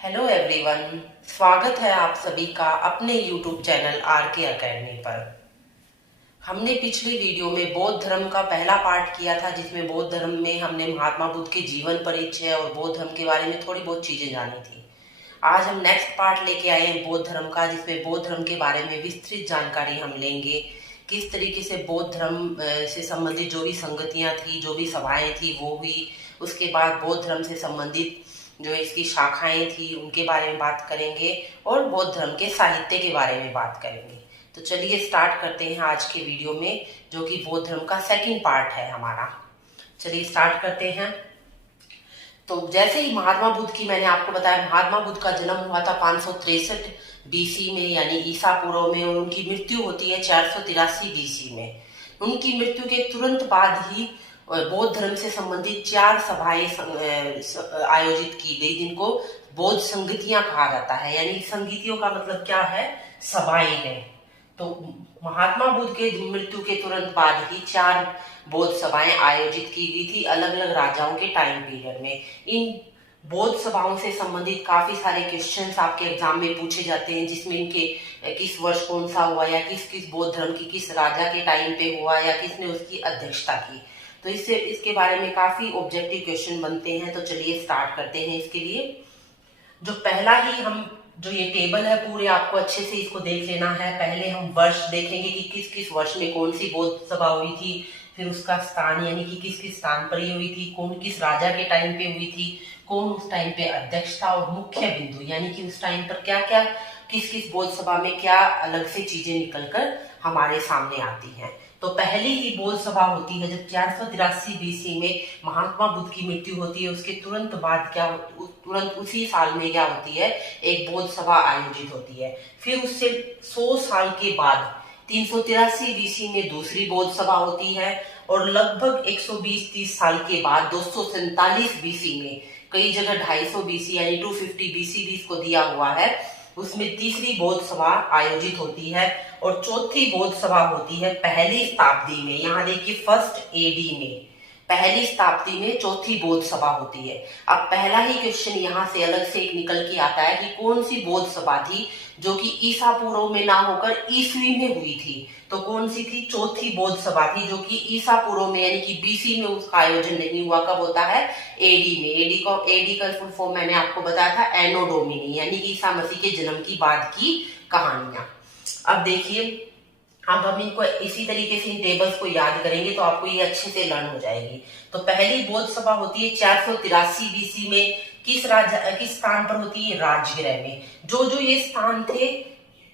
Hello everyone, स्वागत है आप सभी का अपने यूट्यूब चैनल आरके एकेडमी पर। हमने पिछले वीडियो में बौद्ध धर्म का पहला पार्ट किया था, जिसमें बौद्ध धर्म में हमने महात्मा बुद्ध के जीवन परिचय और बौद्ध धर्म के बारे में थोड़ी बहुत चीजें जानी थी। आज हम नेक्स्ट पार्ट लेके आए हैं बौद्ध धर्म का, जिसमें बौद्ध धर्म के बारे में विस्तृत जानकारी हम लेंगे। किस तरीके से बौद्ध धर्म से संबंधित जो भी संगतियां थी, जो भी सभाएं थी वो हुई। उसके बाद बौद्ध धर्म से संबंधित जो इसकी शाखाएं थी उनके बारे में बात करेंगे और बौद्ध धर्म के साहित्य के बारे में बात करेंगे। तो चलिए स्टार्ट करते हैं आज के वीडियो में, जो कि बौद्ध धर्म का सेकंड पार्ट है हमारा। चलिए स्टार्ट करते हैं। तो जैसे ही महात्मा बुद्ध की मैंने आपको बताया, महात्मा बुद्ध का जन्म हुआ था 563 बीसी में, यानी ईसा पूर्व में, और उनकी मृत्यु होती है 483 बीसी में। उनकी मृत्यु के तुरंत बाद ही बौद्ध धर्म से संबंधित 4 सभाएं आयोजित की गई, जिनको बौद्ध संगतियां कहा जाता है। यानी संगतियों का मतलब क्या है? सभाएं हैं। तो महात्मा बुद्ध के मृत्यु के तुरंत बाद ही 4 बौद्ध सभाएं आयोजित की गई थी, अलग अलग राजाओं के टाइम पीरियड में। इन बौद्ध सभाओं से संबंधित काफी सारे क्वेश्चंस आपके एग्जाम में पूछे जाते हैं, जिसमें इनके किस वर्ष कौन सा हुआ, या किस बौद्ध धर्म की किस राजा के टाइम पे हुआ, या किसने उसकी अध्यक्षता की। तो इसके बारे में काफी ऑब्जेक्टिव क्वेश्चन बनते हैं। तो चलिए स्टार्ट करते हैं। इसके लिए जो पहला ही हम जो ये टेबल है, पूरे आपको अच्छे से इसको देख लेना है। पहले हम वर्ष देखेंगे कि किस किस वर्ष में कौन सी बौद्ध सभा हुई थी, फिर उसका स्थान यानी कि किस किस स्थान पर ये हुई थी, कौन किस राजा के टाइम पे हुई थी, कौन उस टाइम पे अध्यक्ष था, और मुख्य बिंदु यानी कि उस टाइम पर क्या क्या किस किस बौद्ध सभा में क्या अलग से चीजें निकलकर हमारे सामने आती हैं। तो पहली ही बौद्ध सभा होती है जब 483 बीसी में महात्मा बुद्ध की मृत्यु होती है। उसके तुरंत बाद तुरंत उसी साल में क्या होती है? एक बौद्ध सभा आयोजित होती है। फिर उससे 100 साल के बाद 383 बीसी में दूसरी बौद्ध सभा होती है, और लगभग 120-30 साल के बाद 247 बीसी में, कई जगह 250 बीसी यानी 250 बीसी भी इसको दिया हुआ है, उसमें तीसरी बौद्ध सभा आयोजित होती है। और चौथी बौद्ध सभा होती है पहली शताब्दी में। यहाँ देखिए फर्स्ट एडी में, पहली शताब्दी में चौथी बौद्ध सभा होती है। अब पहला ही क्वेश्चन यहाँ से अलग से एक निकल के आता है कि कौन सी बौद्ध सभा थी जो कि ईसा पूर्व में ना होकर ईसवी में हुई थी। तो कौन सी थी? चौथी बौद्ध सभा थी, जो कि ईसा पूर्व में यानी कि बीसी में उसका आयोजन नहीं हुआ। कब होता है? एडी में। एडी का फुल फॉर्म मैंने आपको बताया था एनो डोमिनी, यानी कि ईसा मसीह के जन्म की बाद की कहानियां। अब देखिए, अब हम इनको इसी तरीके से इन टेबल्स को याद करेंगे तो आपको ये अच्छे से लर्न हो जाएगी। तो पहली बौद्ध सभा होती है 483 बीसी में। किस स्थान पर होती है? राजगृह में। जो ये स्थान थे,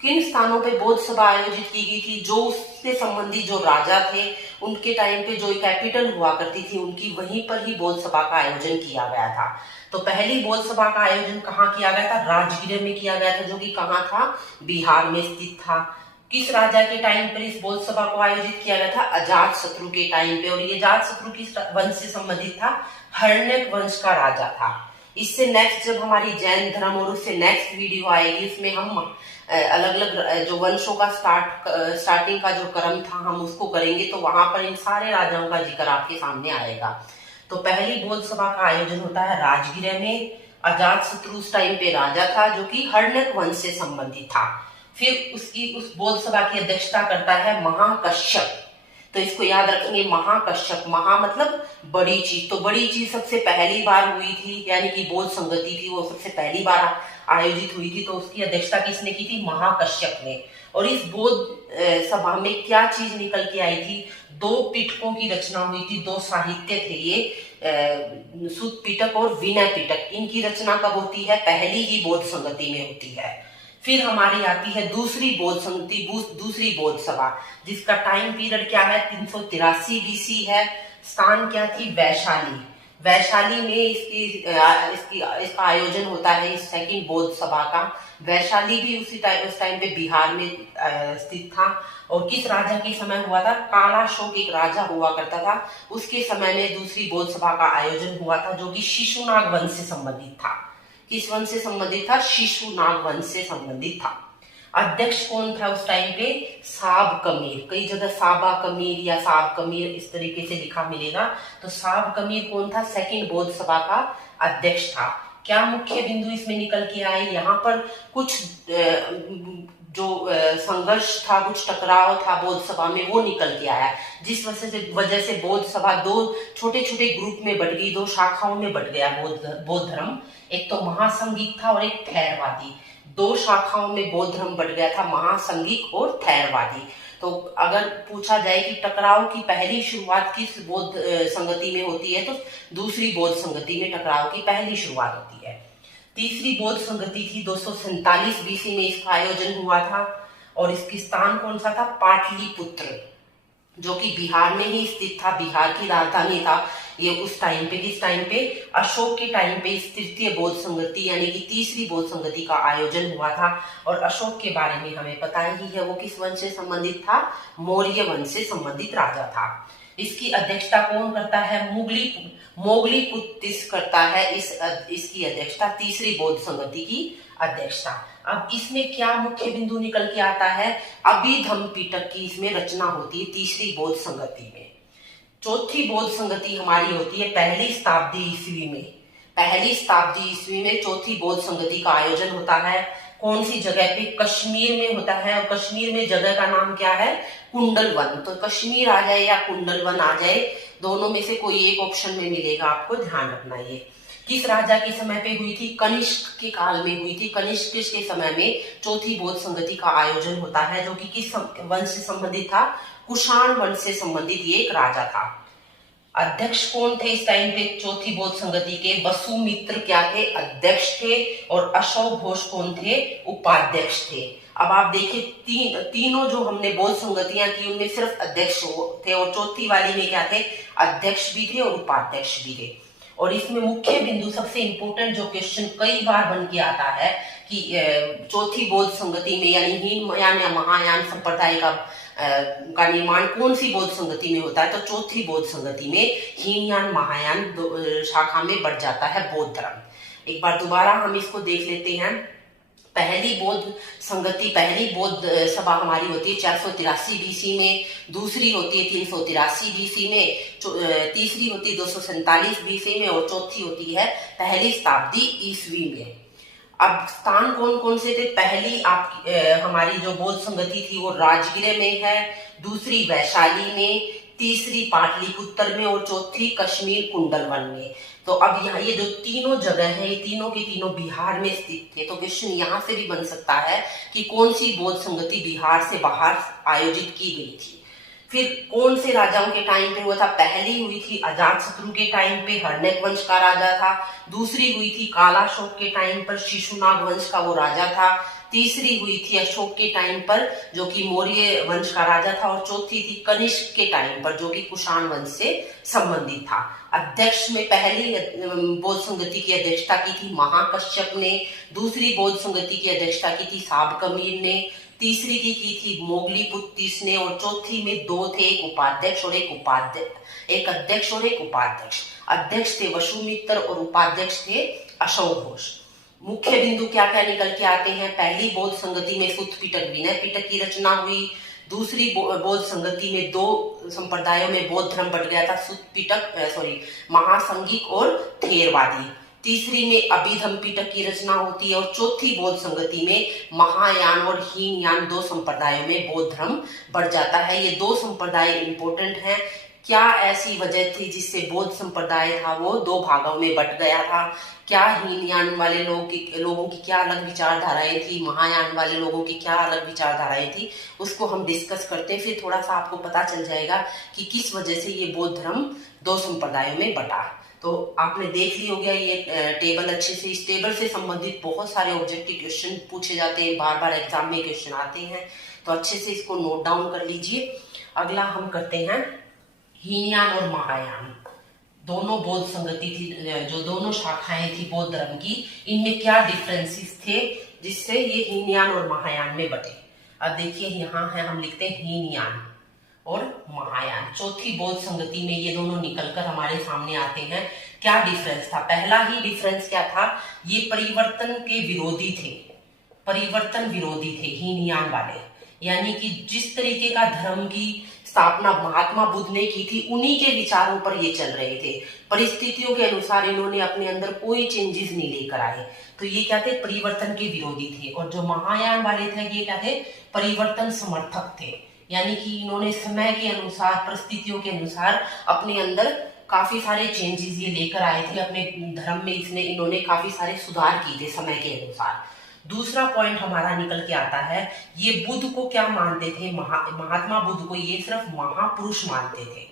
किन स्थानों पे बौद्ध सभा आयोजित की गई थी? जो उससे संबंधित जो राजा थे उनके टाइम पे जो कैपिटल हुआ करती थी उनकी, वहीं पर ही बौद्ध सभा का आयोजन किया गया था। तो पहली बौद्ध सभा का आयोजन कहाँ किया गया था? राजगृह में किया गया था, जो कि कहाँ था? बिहार में स्थित था। किस राजा के टाइम पर इस बौद्ध सभा को आयोजित किया गया था? अजात शत्रु के टाइम पे। और ये अजात शत्रु किस वंश से संबंधित था? हर्ण्यक वंश का राजा था। इससे नेक्स्ट जब हमारी जैन धर्म और उससे नेक्स्ट वीडियो आएगी, उसमें हम अलग अलग जो वंशों का स्टार्टिंग का जो क्रम था हम उसको करेंगे। तो वहां पर इन सारे राजाओं का जिक्र आपके सामने आएगा। तो पहली बौद्ध सभा का आयोजन होता है राजगृह में। अजात शत्रु उस टाइम पे राजा था, जो कि हर्ण्यक वंश से संबंधित था। फिर उस बौद्ध सभा की अध्यक्षता करता है महाकश्यप। तो इसको याद रखेंगे, महाकश्यप। महा मतलब बड़ी चीज। तो बड़ी चीज सबसे पहली बार हुई थी, यानी कि बौद्ध संगति थी, वो सबसे पहली बार आयोजित हुई थी। तो उसकी अध्यक्षता किसने की थी? महाकश्यप ने। और इस बौद्ध सभा में क्या चीज निकल के आई थी? 2 पिटकों की रचना हुई थी। 2 साहित्य थे ये, सुत्त पिटक और विनय पिटक। इनकी रचना कब होती है? पहली ही बौद्ध संगति में होती है। फिर हमारी आती है दूसरी बौद्ध संगति, दूसरी बौद्ध सभा, जिसका टाइम पीरियड क्या है? 383 बीसी है। स्थान क्या थी? वैशाली। वैशाली में इसका आयोजन होता है, इस सेकंड बौद्ध सभा का। वैशाली भी उस टाइम पे बिहार में स्थित था। और किस राजा के समय हुआ था? कालाशोक एक राजा हुआ करता था, उसके समय में दूसरी बौद्ध सभा का आयोजन हुआ था, जो कि शिशुनाग वंश से संबंधित था। किस वंश से संबंधित था? शिशुनाग वंश से संबंधित था। अध्यक्ष कौन था उस टाइम पे? साब कमीर। कई जगह साबा कमीर या साब कमीर इस तरीके से लिखा मिलेगा। तो साब कमीर कौन था? सेकंड बौद्ध सभा का अध्यक्ष था। क्या मुख्य बिंदु इसमें निकल के आए? यहाँ पर कुछ जो संघर्ष था, कुछ टकराव था बौद्ध सभा में, वो निकल के आया, जिस वजह से बौद्ध सभा दो छोटे छोटे ग्रुप में बट गई, दो शाखाओं में बट गया बौद्ध धर्म। एक तो महासंघिक था और एक थैरवादी। दो शाखाओं में बौद्ध धर्म बट गया था, महासंघिक और थैरवादी। तो अगर पूछा जाए कि टकराव की पहली शुरुआत किस बौद्ध संगति में होती है, तो दूसरी बौद्ध संगति में टकराव की पहली शुरुआत होती है। तीसरी बौद्ध संगति थी 247 बीसी में, इसका आयोजन हुआ था और इसकी स्थान कौन सा था? पाटलिपुत्र, जो कि बिहार में ही स्थित था, बिहार की राजधानी था ये उस टाइम पे। किस टाइम पे? अशोक के टाइम पे इस तृतीय बौद्ध संगति यानी कि तीसरी बौद्ध संगति का आयोजन हुआ था। और अशोक के बारे में हमें पता ही है, वो किस वंश से संबंधित था? मौर्य वंश से संबंधित राजा था। इसकी अध्यक्षता कौन करता है? मोगलीपुत्तिस करता है इसकी अध्यक्षता, तीसरी बौद्ध संगति की अध्यक्षता। अब इसमें क्या मुख्य बिंदु निकल के आता है? अभिधम्म पिटक की इसमें रचना होती है तीसरी बौद्ध संगति में। चौथी बौद्ध संगति हमारी होती है पहली शताब्दी ईस्वी में। पहली शताब्दी ईस्वी में चौथी बौद्ध संगति का आयोजन होता है। कौन सी जगह पे? कश्मीर में होता है। और कश्मीर में जगह का नाम क्या है? कुंडलवन। तो कश्मीर आ जाए या कुंडलवन आ जाए, दोनों में से कोई एक ऑप्शन में मिलेगा, आपको ध्यान रखना। ये किस राजा के समय पे हुई थी? कनिष्क के काल में हुई थी। कनिष्क के समय में चौथी बौद्ध संगति का आयोजन होता है, जो कि किस वंश से संबंधित था? कुषाण वंश से संबंधित ये एक राजा था। अध्यक्ष कौन थे इस टाइम पे चौथी बौद्ध संगति के? वसुमित्र क्या थे? अध्यक्ष थे। और अशोक घोष कौन थे? उपाध्यक्ष थे। अब आप देखिए तीनों जो हमने बौद्ध संगतियां की उनमें सिर्फ अध्यक्ष थे, और चौथी वाली में क्या थे? अध्यक्ष भी थे और उपाध्यक्ष भी थे। और इसमें मुख्य बिंदु सबसे इंपॉर्टेंट जो क्वेश्चन कई बार बन के आता है कि चौथी बौद्ध संगति में यानी हीनयान या महायान संप्रदाय का निर्माण कौन सी बौद्ध संगति में होता है? तो चौथी बौद्ध संगति में हीनयान महायान शाखा में बढ़ जाता है बौद्ध धर्म। एक बार दोबारा हम इसको देख लेते हैं। पहली बौद्ध संगति, पहली बौद्ध सभा हमारी होती है 483 बीसी में, दूसरी होती है 383 बीसी में, तीसरी होती है 247 बीसी में और चौथी होती है पहली शताब्दी ईस्वी में। अब स्थान कौन कौन से थे? पहली हमारी जो बौद्ध संगति थी वो राजगीर में है, दूसरी वैशाली में, तीसरी पाटलिपुत्र में और चौथी कश्मीर कुंडलवन में। तो अब यहाँ ये जो तीनों जगह हैं, ये तीनों के तीनों बिहार में स्थित थे। तो क्वेश्चन यहाँ से भी बन सकता है कि कौन सी बौद्ध संगति बिहार से बाहर आयोजित की गई थी। फिर कौन से राजाओं के टाइम पे हुआ था? पहली हुई थी अजातशत्रु के टाइम पे, हर्नेक वंश का राजा था। दूसरी हुई थी कालाशोक के टाइम पर, शिशुनाग वंश का वो राजा था। तीसरी हुई थी अशोक के टाइम पर, जो कि मौर्य वंश का राजा था। और चौथी थी कनिष्क के टाइम पर, जो कि कुषाण वंश से संबंधित था। अध्यक्ष में पहली बौद्ध संगति की अध्यक्षता की थी महाकश्यप ने, दूसरी बौद्ध संगति की अध्यक्षता की थी साबकमीर ने, तीसरी की थी मोगलीपुत्तिस ने और चौथी में दो थे, एक उपाध्यक्ष और एक अध्यक्ष और एक उपाध्यक्ष। अध्यक्ष थे वसुमित्र और उपाध्यक्ष थे अशोक घोष। मुख्य बिंदु क्या क्या निकल के आते हैं? पहली बौद्ध संगति में सुत्त पिटक विनय पिटक की रचना हुई। दूसरी बौद्ध संगति में दो संप्रदायों में बौद्ध धर्म बट गया था, सुत्त पिटक महासंघिक और थेरवादी। तीसरी में अभिधम्म पिटक की रचना होती है और चौथी बौद्ध संगति में महायान और हीनयान दो संप्रदायों में बौद्ध धर्म बढ़ जाता है। ये दो संप्रदाय इंपॉर्टेंट हैं। क्या ऐसी वजह थी जिससे बौद्ध संप्रदाय था वो दो भागों में बट गया था? क्या हीनयान वाले लोगों की क्या अलग विचारधाराएं थी, महायान वाले लोगों की क्या अलग विचारधाराएं थी, उसको हम डिस्कस करते हैं। फिर थोड़ा सा आपको पता चल जाएगा कि किस वजह से ये बौद्ध धर्म दो संप्रदायों में बटा। तो आपने देख ली हो गया ये टेबल अच्छे से। इस टेबल से संबंधित बहुत सारे ऑब्जेक्टिव क्वेश्चन पूछे जाते हैं, बार बार एग्जाम में क्वेश्चन आते हैं, तो अच्छे से इसको नोट डाउन कर लीजिए। अगला हम करते हैं हीनयान और महायान, दोनों बौद्ध संगति थी, जो दोनों शाखाएं थी बौद्ध धर्म की, इनमें क्या डिफरेंसेस थे जिससे ये हीनयान और महायान में बटे। अब देखिए यहाँ है, हम लिखते हैं हीनयान और महायान। चौथी बौद्ध संगति में ये दोनों निकलकर हमारे सामने आते हैं। क्या डिफरेंस था? पहला ही डिफरेंस क्या था? ये परिवर्तन के विरोधी थे, परिवर्तन विरोधी थे हीनयान वाले। यानी कि जिस तरीके का धर्म की स्थापना महात्मा बुद्ध ने की थी उन्हीं के विचारों पर ये चल रहे थे। परिस्थितियों के अनुसार इन्होंने अपने अंदर कोई चेंजेस नहीं लेकर आए। तो ये क्या थे, परिवर्तन के विरोधी थे। और जो महायान वाले थे ये क्या थे, परिवर्तन समर्थक थे। यानी कि इन्होंने समय के अनुसार, परिस्थितियों के अनुसार अपने अंदर काफी सारे चेंजेस ये लेकर आए थे। अपने धर्म में इन्होंने काफी सारे सुधार किए थे समय के अनुसार। दूसरा पॉइंट हमारा निकल के आता है, ये बुद्ध को क्या मानते थे, महात्मा बुद्ध को ये सिर्फ महापुरुष मानते थे।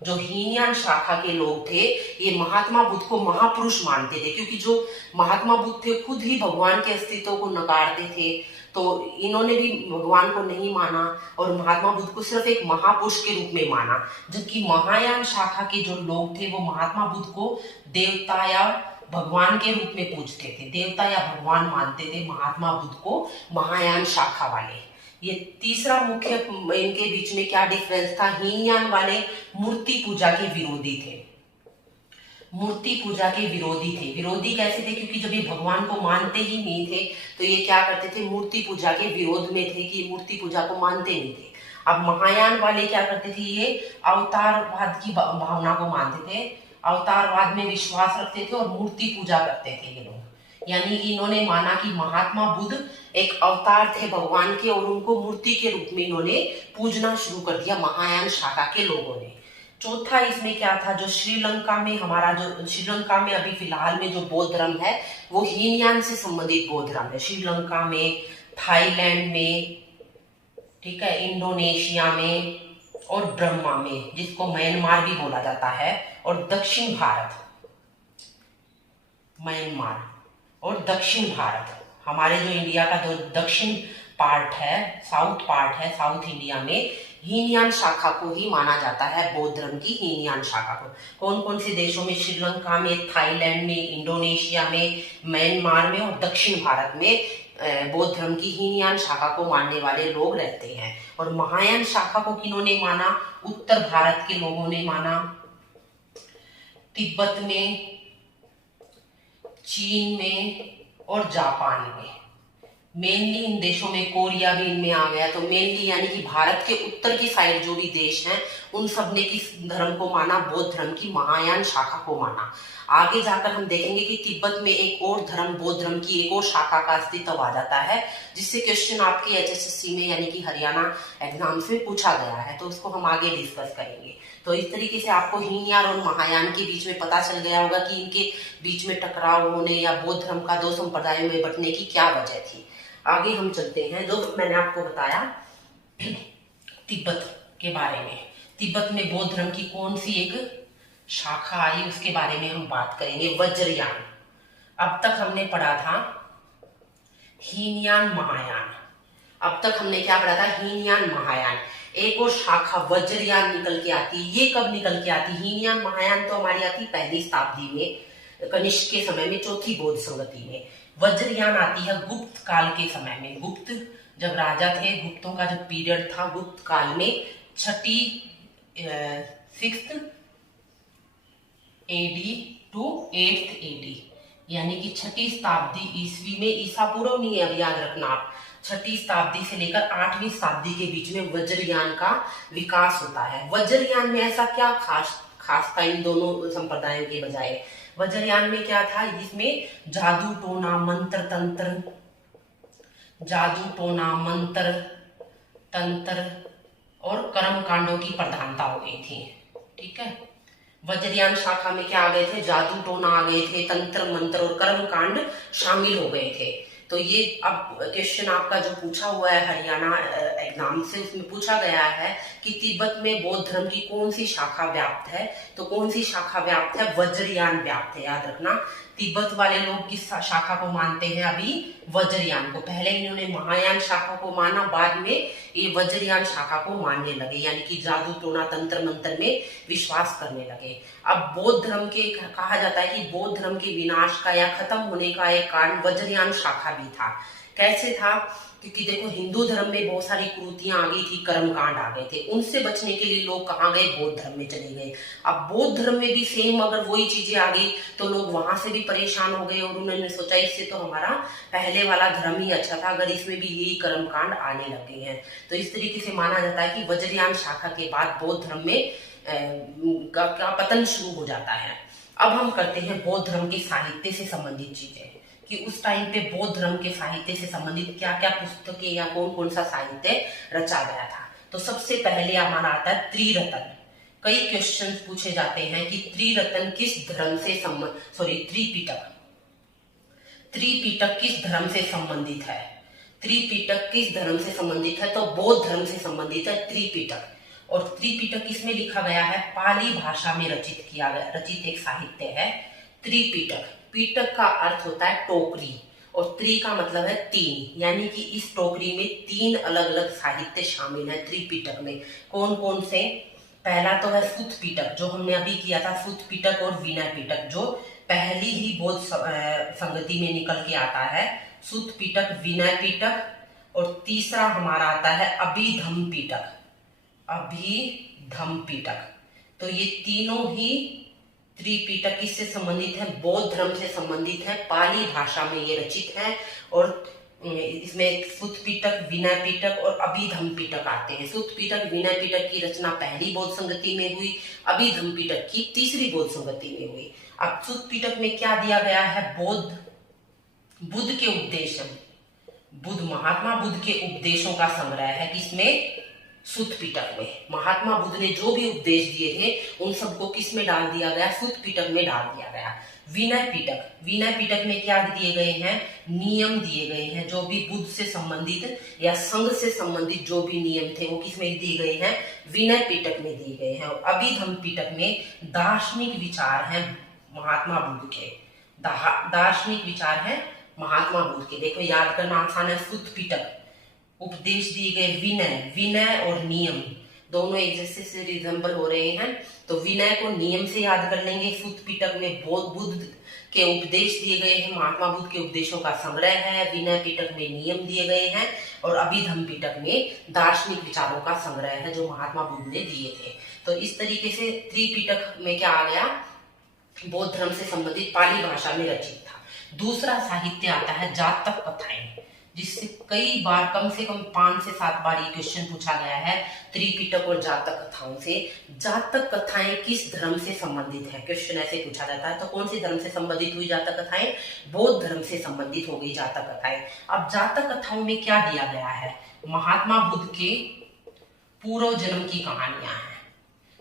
जो हीनयान शाखा के लोग थे ये महात्मा बुद्ध को महापुरुष मानते थे, क्योंकि जो महात्मा बुद्ध थे खुद ही भगवान के अस्तित्व को नकारते थे। तो इन्होंने भी भगवान को नहीं माना और महात्मा बुद्ध को सिर्फ एक महापुरुष के रूप में माना। जबकि महायान शाखा के जो लोग थे वो महात्मा बुद्ध को देवता या भगवान के रूप में पूजते थे, देवता या भगवान मानते थे महात्मा बुद्ध को महायान शाखा वाले। ये तीसरा मुख्य इनके बीच में क्या डिफरेंस था, हीनयान वाले मूर्ति पूजा के विरोधी थे। मूर्ति पूजा के विरोधी थे। विरोधी कैसे थे, क्योंकि जब ये भगवान को मानते ही नहीं थे तो ये क्या करते थे, मूर्ति पूजा के विरोध में थे कि मूर्ति पूजा को मानते नहीं थे। अब महायान वाले क्या करते थे, ये अवतारवाद की भावना को मानते थे, अवतारवाद में विश्वास रखते थे और मूर्ति पूजा करते थे ये लोग। यानी कि इन्होंने माना कि महात्मा बुद्ध एक अवतार थे भगवान के और उनको मूर्ति के रूप में इन्होंने पूजना शुरू कर दिया महायान शाखा के लोगों ने। चौथा इसमें क्या था, जो श्रीलंका में हमारा जो श्रीलंका में अभी फिलहाल में जो बौद्ध धर्म है वो हीनयान से संबंधित बौद्ध धर्म है। श्रीलंका में, थाईलैंड में, ठीक है, इंडोनेशिया में और ब्रह्मा में, जिसको म्यांमार भी बोला जाता है, और दक्षिण भारत, म्यांमार और दक्षिण भारत, हमारे जो इंडिया का जो दक्षिण पार्ट है, साउथ पार्ट है, साउथ इंडिया में हीनयान शाखा को ही माना जाता है, बौद्ध धर्म की हीनयान शाखा को। कौन कौन से देशों में, श्रीलंका में, थाईलैंड में, इंडोनेशिया में, म्यांमार में और दक्षिण भारत में बौद्ध धर्म की हीनयान शाखा को मानने वाले लोग रहते हैं। और महायान शाखा को किन्होंने माना, उत्तर भारत के लोगों ने माना, तिब्बत में, चीन में और जापान में। मेनली इन देशों में, कोरिया भी इनमें आ गया। तो मेनली यानी कि भारत के उत्तर की साइड जो भी देश हैं उन सब ने किस धर्म को माना, बौद्ध धर्म की महायान शाखा को माना। आगे जाकर हम देखेंगे कि तिब्बत में एक और धर्म, बौद्ध धर्म की एक और शाखा का अस्तित्व आ जाता है, जिससे क्वेश्चन आपके HSSC में यानी कि हरियाणा एग्जाम्स में पूछा गया है। तो उसको हम आगे डिस्कस करेंगे। तो इस तरीके से आपको हीनयान और महायान के बीच में पता चल गया होगा कि इनके बीच में टकराव होने या बौद्ध धर्म का दो संप्रदायों में बंटने की क्या वजह थी। आगे हम चलते हैं, जो मैंने आपको बताया तिब्बत के बारे में। तिब्बत में बौद्ध धर्म की कौन सी एक शाखा आई उसके बारे में हम बात करेंगे। वज्रयान। अब तक हमने पढ़ा था हीनयान, महायान। अब तक हमने क्या पढ़ा था, हीनयान, महायान। एक और शाखा वज्रयान निकल के आती। ये कब निकल के आती, हीनयान महायान तो हमारी आती पहली शताब्दी में, कनिष्क के समय में, चौथी बौद्ध संगति में। वज्रयान आती है गुप्त काल के समय में। गुप्त जब राजा थे, गुप्तों का जब पीरियड था, गुप्त काल में, छठी 6th AD to 8th AD, यानी कि छठी शताब्दी ईस्वी में, ईसा पूर्व नहीं है, अब याद रखना आप, छठी शताब्दी से लेकर 8वीं शताब्दी के बीच में वज्रयान का विकास होता है। वज्रयान में ऐसा क्या खास था इन दोनों संप्रदायों के बजाय? वज्रयान में क्या था, इसमें जादू टोना मंत्र तंत्र, जादू टोना मंत्र तंत्र और कर्म कांडों की प्रधानता हो गई थी। ठीक है, वज्रयान शाखा में क्या आ गए थे, जादू टोना आ गए थे, तंत्र मंत्र और कर्म कांड शामिल हो गए थे। तो ये अब क्वेश्चन आपका जो पूछा हुआ है हरियाणा एग्जाम से, उसमें पूछा गया है कि तिब्बत में बौद्ध धर्म की कौन सी शाखा व्याप्त है। तो कौन सी शाखा व्याप्त है, वज्रयान व्याप्त है। याद रखना, तिब्बत वाले लोग किस शाखा को मानते हैं, अभी वज्रयान को। पहले इन्होंने महायान शाखा को माना, बाद में ये वज्रयान शाखा को मानने लगे, यानी कि जादू टोना तंत्र मंत्र में विश्वास करने लगे। अब बौद्ध धर्म के कहा जाता है कि बौद्ध धर्म के विनाश का या खत्म होने का एक कारण वज्रयान शाखा भी था। कैसे था क्योंकि देखो हिंदू धर्म में बहुत सारी कुरीतियां आ गई थी, कर्मकांड आ गए थे, उनसे बचने के लिए लोग कहाँ गए, बौद्ध धर्म में चले गए। अब बौद्ध धर्म में भी सेम अगर वही चीजें आ गई तो लोग वहां से भी परेशान हो गए और उन्होंने सोचा इससे तो हमारा पहले वाला धर्म ही अच्छा था, अगर इसमें भी यही कर्मकांड आने लगे हैं। तो इस तरीके से माना जाता है कि वज्रयान शाखा के बाद बौद्ध धर्म में का पतन शुरू हो जाता है। अब हम करते हैं बौद्ध धर्म के साहित्य से संबंधित चीजें, कि उस टाइम पे बौद्ध धर्म के साहित्य से संबंधित क्या क्या पुस्तकें या कौन कौन सा साहित्य रचा गया था। तो सबसे पहले हमारा आता है त्रिरत्न। कई क्वेश्चंस पूछे जाते हैं कि त्रिरत्न किस धर्म से त्रिपिटक किस धर्म से संबंधित है। त्रिपिटक किस धर्म से संबंधित है, तो बौद्ध धर्म से संबंधित है त्रिपिटक। और त्रिपिटक किसमें लिखा गया है, पाली भाषा में रचित एक साहित्य है त्रिपिटक। पिटक का अर्थ होता है टोकरी और त्रि का मतलब है तीन, यानी कि इस टोकरी में तीन अलग अलग साहित्य शामिल है त्रिपिटक में। कौन कौन से, पहला तो है सुत्त पिटक जो हमने अभी किया था, सुत्त पिटक और विनय पिटक जो पहली ही बौद्ध संगति में निकल के आता है, सुत्त पिटक, विनय पिटक। और तीसरा हमारा आता है अभिधम्म पिटक। तो ये तीनों ही त्रिपिटक किससे संबंधित है, बौद्ध धर्म से संबंधित है, पाली भाषा में ये रचित है। और इसमें सुत्त पिटक, विनय पिटक और अभिधम्म पिटक आते हैं। सुत्त पिटक, विनय पिटक की रचना पहली बौद्ध संगति में हुई, अभिधम्म पिटक की तीसरी बौद्ध संगति में हुई। अब सुत्त पिटक में क्या दिया गया है, बुद्ध के उपदेश, महात्मा बुद्ध के उपदेशों का संग्रह है। किसमें, सुत्त पिटक में। महात्मा बुद्ध ने जो भी उपदेश दिए थे उन सबको किस में डाल दिया गया, सुत्त पिटक में डाल दिया गया। विनय पिटक में क्या दिए गए हैं, नियम दिए गए हैं, जो भी बुद्ध से संबंधित या संघ से संबंधित जो भी नियम थे वो किसमें दिए गए हैं, विनय पिटक में दिए गए हैं। और अभिधम्म पिटक में दार्शनिक विचार हैं महात्मा बुद्ध के, दार्शनिक विचार हैं महात्मा बुद्ध के। देखो याद करना आसान है, सुत्त पिटक उपदेश दिए गए, विनय और नियम दोनों एक जैसे से रिजेंबल हो रहे हैं, तो विनय को नियम से याद कर लेंगे। सुत्त पिटक में बुद्ध के उपदेश दिए गए हैं, महात्मा बुद्ध के उपदेशों का संग्रह है। विनय पिटक में नियम दिए गए हैं और अभिधम्म पिटक में दार्शनिक विचारों का संग्रह है जो महात्मा बुद्ध ने दिए थे। तो इस तरीके से त्रिपिटक में क्या आ गया, बौद्ध धर्म से संबंधित पाली भाषा में रचित था। दूसरा साहित्य आता है जातक कथाएं, जिससे कई बार कम से कम 5 से 7 बार ये क्वेश्चन पूछा गया है त्रिपिटक और जातक कथाओं से। जातक कथाएं किस धर्म से संबंधित है, क्वेश्चन ऐसे पूछा जाता है। तो कौन सी धर्म से संबंधित हुई जातक कथाएं, बौद्ध धर्म से संबंधित हो गई जातक कथाएं। अब जातक कथाओं में क्या दिया गया है, महात्मा बुद्ध के पूर्व जन्म की कहानियां हैं,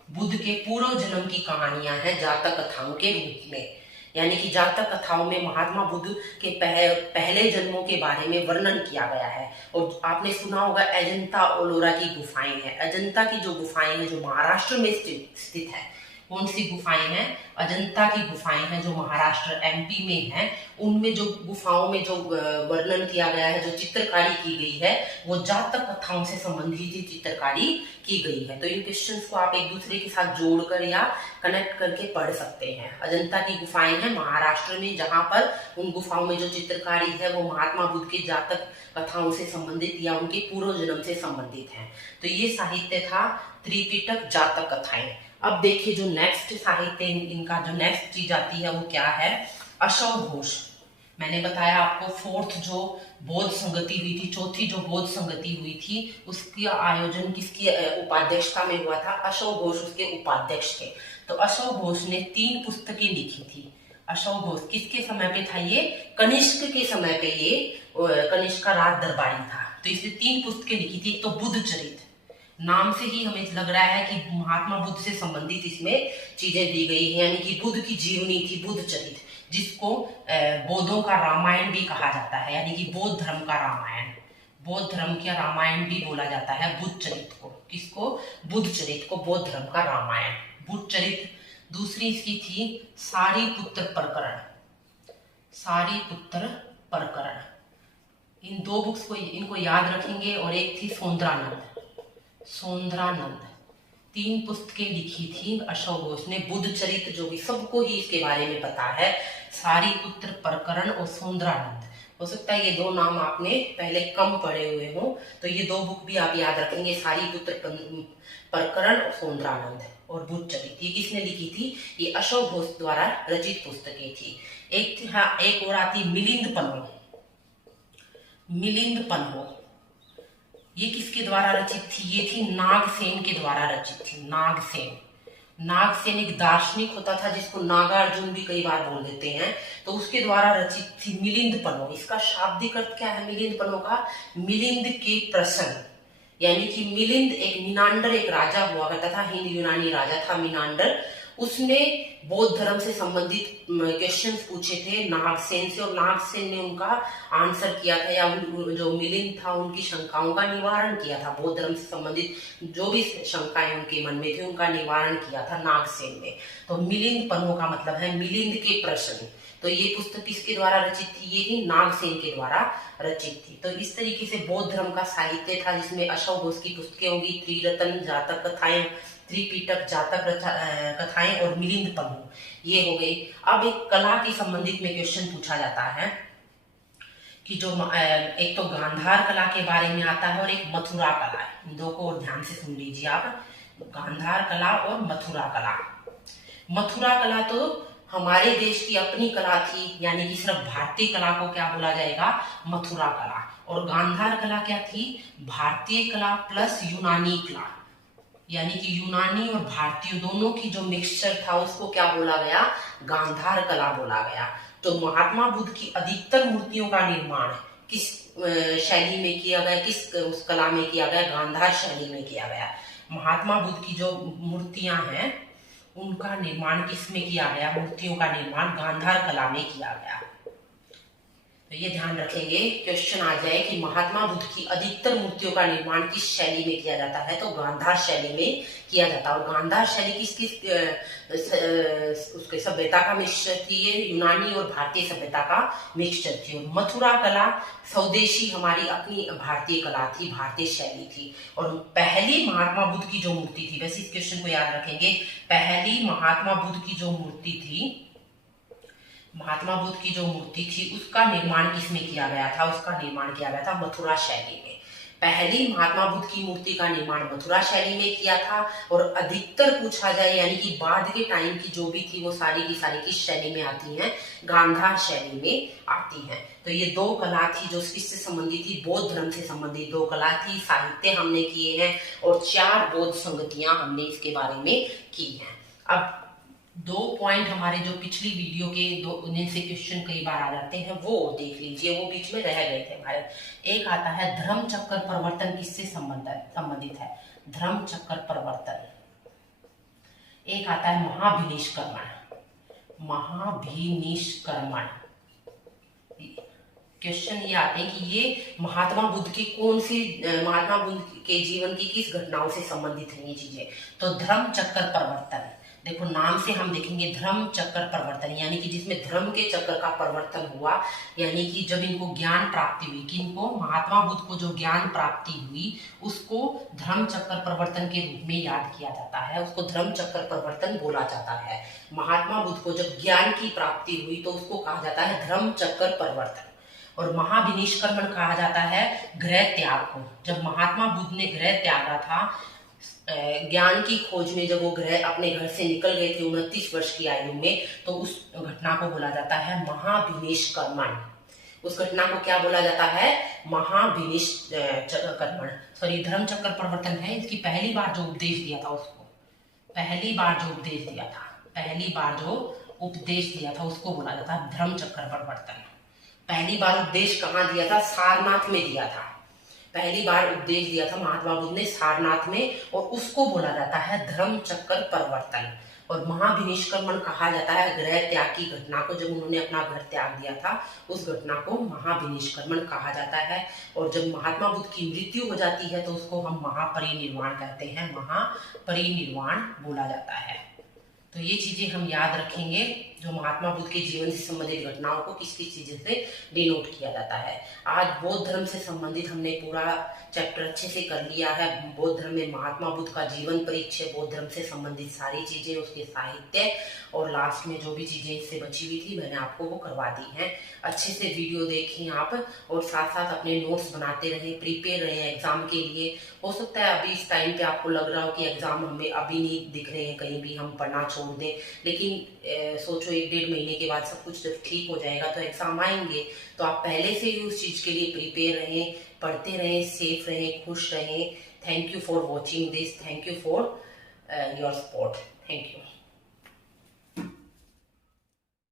बुद्ध के पूर्व जन्म की कहानियां हैं जातक कथाओं के रूप में। यानी कि जातक कथाओं में महात्मा बुद्ध के पहले जन्मों के बारे में वर्णन किया गया है। और आपने सुना होगा अजंता एलोरा की गुफाएं हैं, अजंता की जो गुफाएं हैं जो महाराष्ट्र में स्थित है। कौन सी गुफाएं हैं, अजंता की गुफाएं हैं जो महाराष्ट्र एमपी में है। उनमें जो गुफाओं में जो वर्णन किया गया है, जो चित्रकारी की गई है, वो जातक कथाओं से संबंधित ही चित्रकारी की गई है। तो इन क्वेश्चंस को आप एक दूसरे के साथ जोड़कर या कनेक्ट करके पढ़ सकते हैं। अजंता की गुफाएं हैं महाराष्ट्र में, जहां पर उन गुफाओं में जो चित्रकारी है वो महात्मा बुद्ध के जातक कथाओं से संबंधित या उनके पूर्व जन्म से संबंधित है। तो ये साहित्य था त्रिपिटक, जातक कथाएं। अब देखिए जो नेक्स्ट साहित्य इनका जो नेक्स्ट चीज आती है वो क्या है, अशोक घोष। मैंने बताया आपको फोर्थ जो बौद्ध संगति हुई थी, चौथी जो बौद्ध संगति हुई थी, उसकी आयोजन किसकी उपाध्यक्षता में हुआ था, अशोक घोष उसके उपाध्यक्ष थे। तो अशोक घोष ने 3 पुस्तकें लिखी थी। अशोक घोष किसके समय पे था, ये कनिष्क के समय पे, ये कनिष्क का राज दरबारी था। तो इसने 3 पुस्तकें लिखी थी। एक तो बुद्ध चरित, नाम से ही हमें लग रहा है कि महात्मा बुद्ध से संबंधित इसमें चीजें दी गई है, यानी कि बुद्ध की जीवनी थी बुद्ध चरित, जिसको बौद्धों का रामायण भी कहा जाता है, यानी कि बौद्ध धर्म का रामायण, बौद्ध धर्म का रामायण भी बोला जाता है बुद्ध चरित को। किसको, बुद्ध चरित को बौद्ध धर्म का रामायण, बुद्ध चरित। दूसरी इसकी थी सारिपुत्र प्रकरण, सारिपुत्र प्रकरण। इन 2 बुक्स को इनको याद रखेंगे। और एक थी सोंद्रानंद, 3 पुस्तकें लिखी थी अशोक घोष ने। बुद्ध चरित जो भी सबको ही इसके बारे में पता है, सारिपुत्र प्रकरण और सोंद्रानंद। हो सकता है ये दो नाम आपने पहले कम पढ़े हुए हो, तो ये दो बुक भी आप याद रखेंगे, सारीपुत्र प्रकरण और सौंदरानंद और बुद्धचरित। ये किसने लिखी थी? ये अशोक घोष द्वारा रचित पुस्तकें थी। एक और आती मिलिंद पन्हो। मिलिंद पन्हो ये किसके द्वारा रचित थी? ये थी नागसेन के द्वारा रचित थी। नागसेन एक दार्शनिक होता था जिसको नागार्जुन भी कई बार बोल देते हैं, तो उसके द्वारा रचित थी मिलिंद पन्हो। इसका शाब्दिक अर्थ क्या है मिलिंद पन्हो का? मिलिंद के प्रश्न, यानी कि मिलिंद एक मिनांडर एक राजा हुआ करता था, हिंद यूनानी राजा था मिनांडर। उसने बौद्ध धर्म से संबंधित क्वेश्चंस पूछे थे नागसेन से, और नागसेन ने उनका आंसर किया था, या जो मिलिंद था उनकी शंकाओं का निवारण किया था। बौद्ध धर्म से संबंधित जो भी शंकाएं उनके मन में थी उनका निवारण किया था नागसेन ने। तो मिलिंद पन्हो का मतलब है मिलिंद के प्रश्न। तो ये पुस्तक किसके द्वारा रचित थी? ये ही नागसेन के द्वारा रचित थी। तो इस तरीके से बौद्ध धर्म का साहित्य था, जिसमें अशोक घोष की पुस्तकें होगी, त्रिरत्न जातक कथाएं, त्रिपिटक जातक कथाएं और मिलिंद पन्हो, ये हो गई। अब एक कला के संबंधित में क्वेश्चन पूछा जाता है कि जो एक तो गांधार कला के बारे में आता है और एक मथुरा कला है। इन दो को और ध्यान से सुन लीजिए आप, गांधार कला और मथुरा कला। मथुरा कला तो हमारे देश की अपनी कला थी, यानी कि सिर्फ भारतीय कला को क्या बोला जाएगा? मथुरा कला। और गांधार कला क्या थी? भारतीय कला प्लस यूनानी कला, यानी कि यूनानी और भारतीय दोनों की जो मिक्सचर था उसको क्या बोला गया? गांधार कला बोला गया। तो महात्मा बुद्ध की अधिकतर मूर्तियों का निर्माण किस शैली में किया गया? किस उस कला में किया गया? गांधार शैली में किया गया। महात्मा बुद्ध की जो मूर्तियां हैं उनका निर्माण किसमें किया गया? मूर्तियों का निर्माण गांधार कला में किया गया। तो ये ध्यान रखेंगे, क्वेश्चन आ जाए कि महात्मा बुद्ध की अधिकतर मूर्तियों का निर्माण किस शैली में किया जाता है? तो गांधार शैली में किया जाता है। और गांधार शैली किस उसके सभ्यता का मिक्सचर थी? ये यूनानी और भारतीय सभ्यता का मिक्सचर थी। और मथुरा कला स्वदेशी हमारी अपनी भारतीय कला थी, भारतीय शैली थी। और पहली महात्मा बुद्ध की जो मूर्ति थी, वैसे इस क्वेश्चन को याद रखेंगे, पहली महात्मा बुद्ध की जो मूर्ति थी, महात्मा बुद्ध की जो मूर्ति थी उसका निर्माण किसमें किया गया था? उसका निर्माण किया गया था मथुरा शैली में। पहली महात्मा बुद्ध की मूर्ति का निर्माण मथुरा शैली में किया था। और अधिकतर पूछा जाए, यानी कि बाद के टाइम की जो भी थी वो सारी की सारी किस शैली में आती हैं? गांधार शैली में आती हैं। तो ये दो कला थी जो किससे संबंधित थी? बौद्ध धर्म से संबंधित दो कला थी। साहित्य हमने किए हैं और 4 बौद्ध संगतियां हमने इसके बारे में की हैं। अब 2 पॉइंट हमारे जो पिछली वीडियो के दो उन्हें से क्वेश्चन कई बार आ जाते हैं वो देख लीजिए, वो बीच में रह गए थे हमारे। एक आता है धर्म चक्र परिवर्तन किससे संबंधित है? धर्म चक्र परिवर्तन। एक आता है महाभिनिष्क्रमण। महाभिनिष्क्रमण क्वेश्चन ये आते हैं कि ये महात्मा बुद्ध की कौन सी, महात्मा बुद्ध के जीवन की किस घटनाओं से संबंधित है ये चीजें? तो धर्म चक्र परिवर्तन, देखो नाम से हम देखेंगे धर्म चक्र परिवर्तन, यानी कि जिसमें धर्म के चक्र का परिवर्तन हुआ, यानी कि जब इनको ज्ञान प्राप्ति हुई, किनको? महात्मा बुद्ध को जो ज्ञान प्राप्ति हुई उसको धर्म चक्र परिवर्तन के रूप में याद किया जाता है, उसको धर्म चक्र परिवर्तन बोला जाता है। महात्मा बुद्ध को जब ज्ञान की प्राप्ति हुई तो उसको कहा जाता है धर्म चक्र परिवर्तन। और महाविनिष्क्रमण कहा जाता है गृह त्याग को। जब महात्मा बुद्ध ने गृह त्यागा था, ज्ञान की खोज में जब वो अपने घर से निकल गए थे 29 वर्ष की आयु में, तो उस घटना को बोला जाता है महाविनिष्क्रमण। उस घटना को क्या बोला जाता है? महाविनिष्क्रमण। सॉरी, धर्म चक्र परिवर्तन है। इसकी पहली बार जो उपदेश दिया था उसको, पहली बार जो उपदेश दिया था उसको बोला जाता है धर्म चक्र परिवर्तन। पहली बार उपदेश कहाँ दिया था? सारनाथ में दिया था। पहली बार उपदेश दिया था महात्मा बुद्ध ने सारनाथ में, और उसको बोला जाता है धर्म चक्र परिवर्तन। और महाविनिष्क्रमण कहा जाता है गृह त्याग की घटना को, जब उन्होंने अपना घर त्याग दिया था उस घटना को महाविनिष्क्रमण कहा जाता है। और जब महात्मा बुद्ध की मृत्यु हो जाती है तो उसको हम महापरिनिर्वाण कहते हैं, महापरिनिर्वाण बोला जाता है। तो ये चीजें हम याद रखेंगे। जो महात्मा बुद्ध के जीवन से संबंधित घटनाओं को किस किस चीज़ों से डिनोट किया जाता है। आज बौद्ध धर्म से संबंधित हमने पूरा चैप्टर अच्छे से कर लिया है। बौद्ध धर्म में महात्मा बुद्ध का जीवन परिचय, बौद्ध धर्म से संबंधित सारी चीज़ें, उसके साहित्य और लास्ट में जो भी चीज़ें इससे बची हुई थी मैंने आपको वो करवा दी हैं। अच्छे से वीडियो देखें आप और साथ साथ अपने नोट्स बनाते रहें, प्रिपेयर रहें एग्जाम के लिए। हो सकता है अभी इस टाइम पे आपको लग रहा हो कि एग्जाम हमें अभी नहीं दिख रहे हैं, कहीं भी हम पढ़ना छोड़ दें, लेकिन सोचो 1-1.5 महीने के बाद सब कुछ जब ठीक हो जाएगा तो एग्जाम आएंगे, तो आप पहले से ही उस चीज़ के लिए प्रिपेयर रहें, पढ़ते रहें, सेफ रहें, खुश रहें। Thank you for watching this, thank you for your support, thank you.